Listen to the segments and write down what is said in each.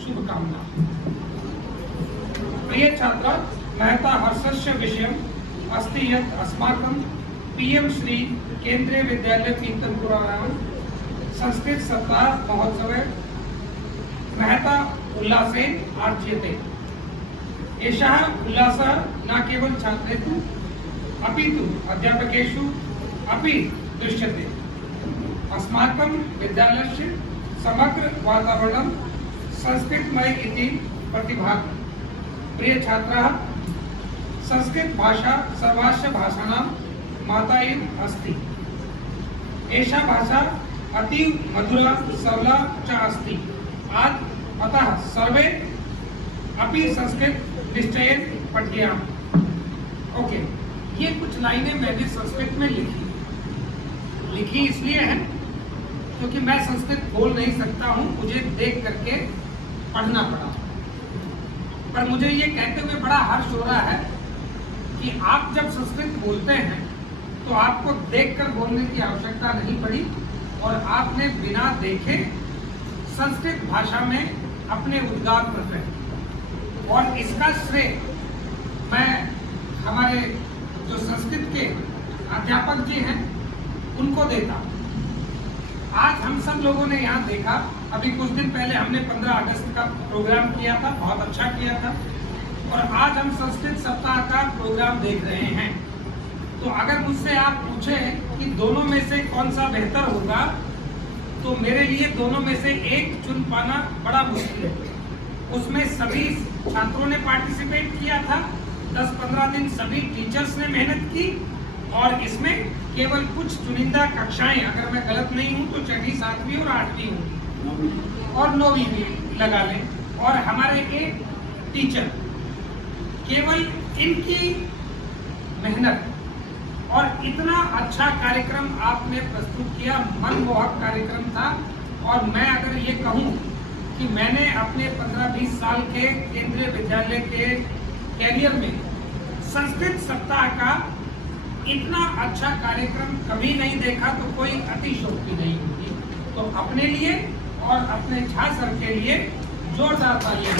शुभकामना। प्रिय छात्रा, महता हर्षस्य विषयम् अस्ति यत् अस्माकं पीएम श्री केंद्रीय विद्यालय पीतलपुरायां संस्कृत सप्ताह महोत्सवे महता उल्लासेन आचर्यते। एषः उल्लासः न केवल छात्रेषु अपि तु अध्यापकेषु अपि दृश्यते। अस्माकं विद्यालयस्य समग्र वातावरणं संस्कृतमय इति प्रतिभाति। प्रिय छात्राः, संस्कृत भाषा सर्वास्य भाषाणां माता एव अस्ति। एषा भाषा अतीव मधुरा सरला च अस्ति। अतः सर्वे अपि संस्कृत निश्चयेन पठेयाम। ओके, ये कुछ लाइनें मैंने संस्कृत में लिखी इसलिए है क्योंकि मैं संस्कृत बोल नहीं सकता हूँ, मुझे देख करके पढ़ना पड़ा। पर मुझे ये कहते हुए बड़ा हर्ष हो रहा है कि आप जब संस्कृत बोलते हैं तो आपको देखकर बोलने की आवश्यकता नहीं पड़ी और आपने बिना देखे संस्कृत भाषा में अपने उद्गार कर रहे हैं। और इसका श्रेय मैं हमारे जो संस्कृत के अध्यापक जी हैं उनको देता हूँ। आज हम सब लोगों ने यहाँ देखा, अभी कुछ दिन पहले हमने 15 अगस्त का प्रोग्राम किया था, बहुत अच्छा किया था, और आज हम संस्कृत सप्ताह का प्रोग्राम देख रहे हैं। तो अगर मुझसे आप पूछें कि दोनों में से कौन सा बेहतर होगा, तो मेरे लिए दोनों में से एक चुन पाना बड़ा मुश्किल है। उसमें सभी छात्रों ने पार्टिसिपेट किया था, 10-15 दिन सभी टीचर्स ने मेहनत की, और इसमें केवल कुछ चुनिंदा कक्षाएं, अगर मैं गलत नहीं हूं तो 6वीं, 7वीं और 8वीं होंगी और 9वीं भी लगा लें, और हमारे एक टीचर, केवल इनकी मेहनत और इतना अच्छा कार्यक्रम आपने प्रस्तुत किया, मनमोहक कार्यक्रम था। और मैं अगर ये कहूँ कि मैंने अपने 15-20 साल के केंद्रीय विद्यालय के कैरियर में संस्कृत सप्ताह का इतना अच्छा कार्यक्रम कभी नहीं देखा, तो कोई अतिशयोक्ति नहीं होगी। तो अपने लिए और अपने झा सर के लिए जोरदार तालियां।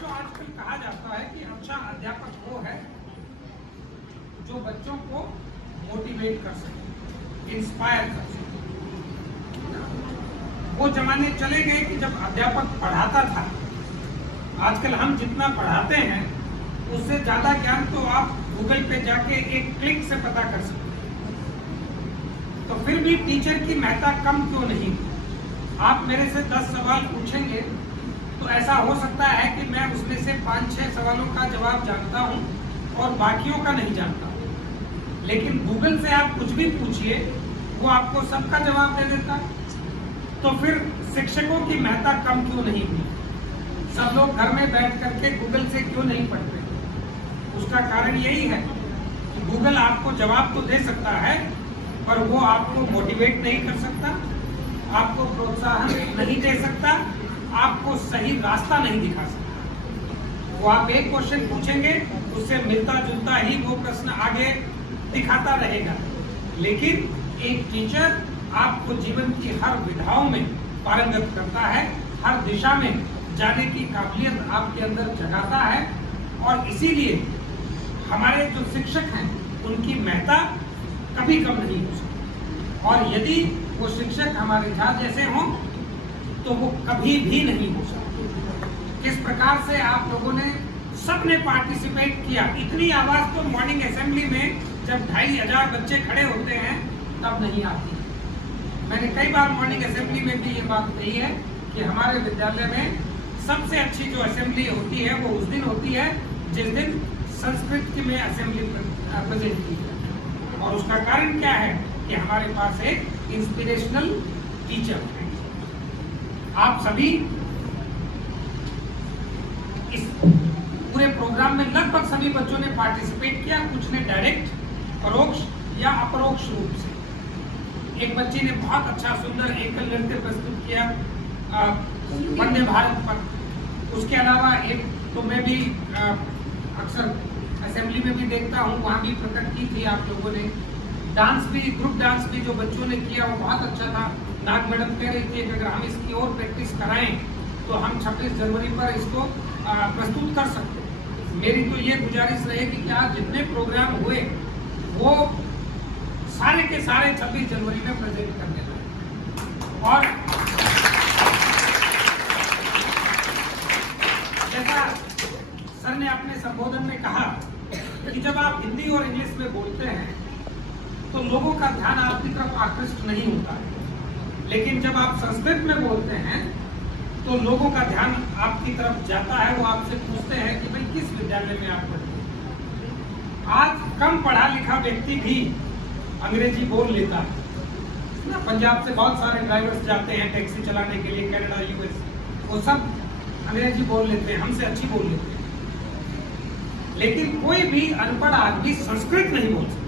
जो आजकल कहा जाता है कि अच्छा अध्यापक वो है जो बच्चों को मोटिवेट कर सके, इंस्पायर कर सके। वो जमाने चले गए कि जब अध्यापक पढ़ाता था। आजकल हम जितना पढ़ाते हैं उससे ज्यादा ज्ञान तो आप गूगल पे जाके एक क्लिक से पता कर सकते हैं। तो फिर भी टीचर की महत्ता कम क्यों नहीं? आप मेरे से 10 सवाल पूछेंगे तो ऐसा हो सकता है कि मैं उसमें से 5-6 सवालों का जवाब जानता हूं और बाकियों का नहीं जानता। लेकिन गूगल से आप कुछ भी पूछिए, वो आपको सबका जवाब दे देता है। तो फिर शिक्षकों की महत्ता कम क्यों नहीं हुई? सब लोग घर में बैठ करके गूगल से क्यों नहीं पढ़ते? उसका कारण यही है कि गूगल आपको जवाब तो दे सकता है, पर वो आपको मोटिवेट नहीं कर सकता, आपको प्रोत्साहन नहीं दे सकता, आपको सही रास्ता नहीं दिखा सकता। वो आप एक क्वेश्चन पूछेंगे, उससे मिलता जुलता ही वो प्रश्न आगे दिखाता रहेगा। लेकिन एक टीचर आपको जीवन की हर विधाओं में पारंगत करता है, हर दिशा में जाने की काबिलियत आपके अंदर जगाता है। और इसीलिए हमारे जो शिक्षक हैं उनकी महत्ता कभी कम नहीं हो सकती। और यदि वो शिक्षक हमारे झा जैसे हों तो वो कभी भी नहीं हो सकते। किस प्रकार से आप लोगों ने सबने पार्टिसिपेट किया। इतनी आवाज तो मॉर्निंग असेंबली में जब 2500 बच्चे खड़े होते हैं तब नहीं आती। मैंने कई बार मॉर्निंग असेंबली में भी ये बात कही है कि हमारे विद्यालय में सबसे अच्छी जो असेंबली होती है वो उस दिन होती है जिस दिन संस्कृत की में असेंबली प्रेजेंट की है। और उसका कारण क्या है कि हमारे पास एक इंस्पिरेशनल टीचर है। आप सभी इस पूरे प्रोग्राम में लगभग सभी बच्चों ने पार्टिसिपेट किया, कुछ ने डायरेक्ट, परोक्ष या अपरोक्ष रूप से। एक बच्ची ने बहुत अच्छा सुंदर एकल नृत्य प्रस्तुत किया वंदे भारत पर। उसके अलावा एक तो मैं भी अक्सर असेंबली में भी देखता हूँ, वहाँ भी प्रकट की थी आप लोगों ने। डांस भी, ग्रुप डांस भी जो बच्चों ने किया वो बहुत अच्छा था। नाग मैडम कह रही थी कि अगर हम इसकी और प्रैक्टिस कराएं तो हम 26 जनवरी पर इसको प्रस्तुत कर सकते हैं। मेरी तो ये गुजारिश रहेगी कि आज जितने प्रोग्राम हुए वो सारे के सारे 26 जनवरी में प्रेजेंट करने लगे। और जैसा सर ने अपने संबोधन में कहा कि जब आप हिंदी और इंग्लिश में बोलते हैं तो लोगों का ध्यान आपकी तरफ आकृष्ट नहीं होता है, लेकिन जब आप संस्कृत में बोलते हैं तो लोगों का ध्यान आपकी तरफ जाता है। वो आपसे पूछते हैं कि भाई किस विद्यालय में आप पढ़ते हैं। आज कम पढ़ा लिखा व्यक्ति भी अंग्रेजी बोल लेता है ना। पंजाब से बहुत सारे ड्राइवर्स जाते हैं टैक्सी चलाने के लिए, कनाडा, यूएस, वो सब अंग्रेजी बोल लेते हैं, हमसे अच्छी बोल लेते हैं। लेकिन कोई भी अनपढ़ आदमी संस्कृत नहीं बोल सकता।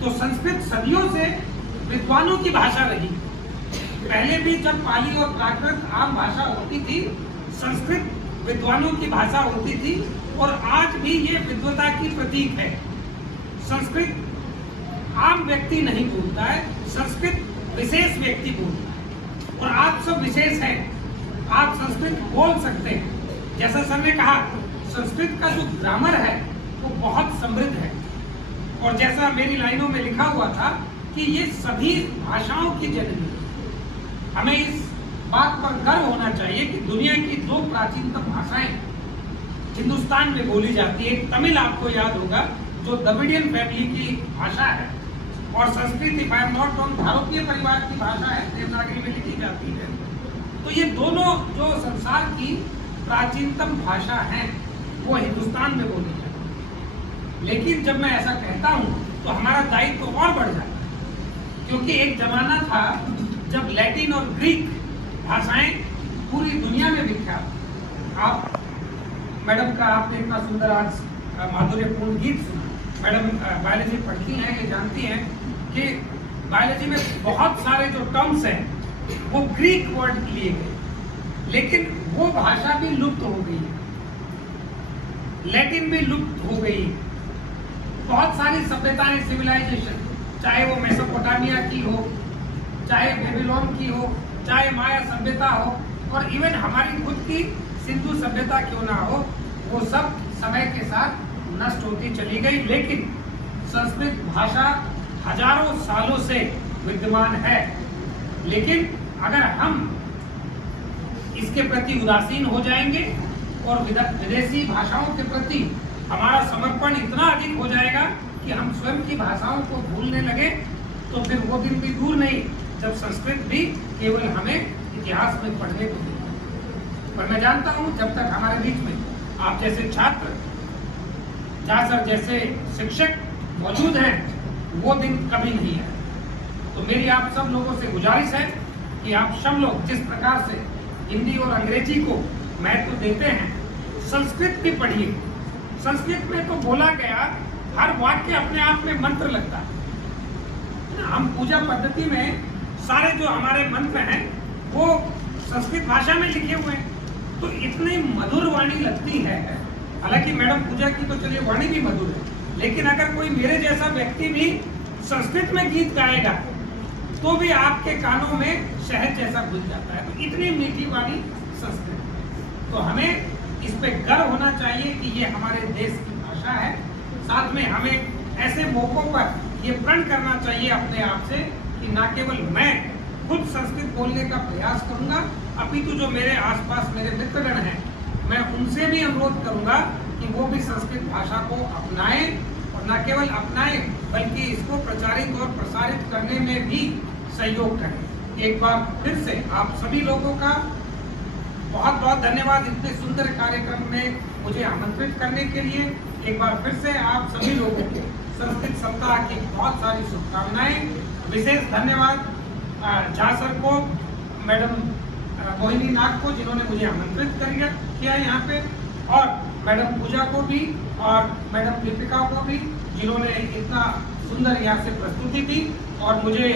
तो संस्कृत सदियों से विद्वानों की भाषा रही। पहले भी जब पाली और प्राकृत आम भाषा होती थी, संस्कृत विद्वानों की भाषा होती थी, और आज भी ये विद्वता की प्रतीक है। संस्कृत आम व्यक्ति नहीं बोलता है, संस्कृत विशेष व्यक्ति बोलता है। और आप सब विशेष हैं, आप संस्कृत बोल सकते हैं। जैसा सर ने कहा, संस्कृत का जो ग्रामर है वो बहुत समृद्ध है। और जैसा मेरी लाइनों में लिखा हुआ था कि ये सभी भाषाओं की जननी है। हमें इस बात पर गर्व होना चाहिए कि दुनिया की 2 प्राचीनतम भाषाएं हिंदुस्तान में बोली जाती है। तमिल आपको याद होगा जो द्रविडियन फैमिली की भाषा है, और Sanskrit if I am not wrong भारतीय परिवार की भाषा है, देवनागरी में लिखी जाती है। तो ये दोनों जो संसार की प्राचीनतम भाषा हैं वो हिंदुस्तान में बोली जाती है। लेकिन जब मैं ऐसा कहता हूँ तो हमारा दायित्व तो और बढ़ जाता है, क्योंकि एक जमाना था जब लैटिन और ग्रीक भाषाएं पूरी दुनिया में विख्यात। आप मैडम का आपने इतना सुंदर आज माधुर्यपूर्ण गीत सुना। मैडम बायोलॉजी पढ़ती हैं, ये जानती हैं कि बायोलॉजी में बहुत सारे जो टर्म्स हैं वो ग्रीक वर्ड लिए गए, लेकिन वो भाषा भी लुप्त हो गई है, लैटिन भी लुप्त हो गई। बहुत सारी सभ्यताएं, सिविलाइजेशन, चाहे वो मेसोपोटामिया की हो, चाहे बेबीलोन की हो, चाहे माया सभ्यता हो, और इवन हमारी खुद की सिंधु सभ्यता क्यों ना हो, वो सब समय के साथ नष्ट होती चली गई। लेकिन संस्कृत भाषा हजारों सालों से विद्यमान है। लेकिन अगर हम इसके प्रति उदासीन हो जाएंगे और विदेशी भाषाओं के प्रति हमारा समर्पण इतना अधिक हो जाएगा कि हम स्वयं की भाषाओं को भूलने लगे, तो फिर वो दिन भी दूर नहीं जब संस्कृत भी केवल हमें इतिहास में पढ़ने को मिलेगा। पर मैं जानता हूँ जब तक हमारे बीच में आप जैसे छात्र, सर जैसे शिक्षक मौजूद हैं, वो दिन कभी नहीं है। तो मेरी आप सब लोगों से गुजारिश है कि आप सब लोग जिस प्रकार से हिंदी और अंग्रेजी को महत्व देते हैं, संस्कृत भी पढ़िए। संस्कृत में तो बोला गया हर वाक्य अपने आप में मंत्र लगता है। हम पूजा पद्धति में सारे जो हमारे मंत्र हैं वो संस्कृत भाषा में लिखे हुए हैं, तो इतनी मधुर वाणी लगती है। हालांकि मैडम पूजा की तो चलिए वाणी भी मधुर है, लेकिन अगर कोई मेरे जैसा व्यक्ति भी संस्कृत में गीत गाएगा तो भी आपके कानों में शहद जैसा घुल जाता है। तो इतनी मीठी वाणी संस्कृत। तो हमें इस पे गर्व होना चाहिए कि ये हमारे देश की भाषा है। साथ में हमें ऐसे मौकों पर ये प्रण करना चाहिए अपने आप से कि ना केवल मैं खुद संस्कृत बोलने का प्रयास करूंगा, अपितु जो मेरे आसपास मेरे मित्रगण हैं, मैं उनसे भी अनुरोध करूंगा कि वो भी संस्कृत भाषा को अपनाएं, और न केवल अपनाएं बल्कि इसको प्रचारित और प्रसारित करने में भी सहयोग करें। एक बार फिर से आप सभी लोगों का बहुत बहुत धन्यवाद इतने सुंदर कार्यक्रम में मुझे आमंत्रित करने के लिए। एक बार फिर से आप सभी लोगों को संस्कृत सप्ताह की बहुत सारी शुभकामनाएं। विशेष धन्यवाद झा सर को, मैडम मोहिनी नाग को जिन्होंने मुझे आमंत्रित किया यहाँ पे, और मैडम पूजा को भी और मैडम दीपिका को भी जिन्होंने इतना सुंदर यहाँ से प्रस्तुति दी और मुझे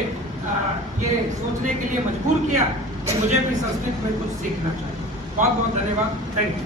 ये सोचने के लिए मजबूर किया कि मुझे भी संस्कृत में कुछ सीखना चाहिए। बहुत बहुत धन्यवाद। Thank you.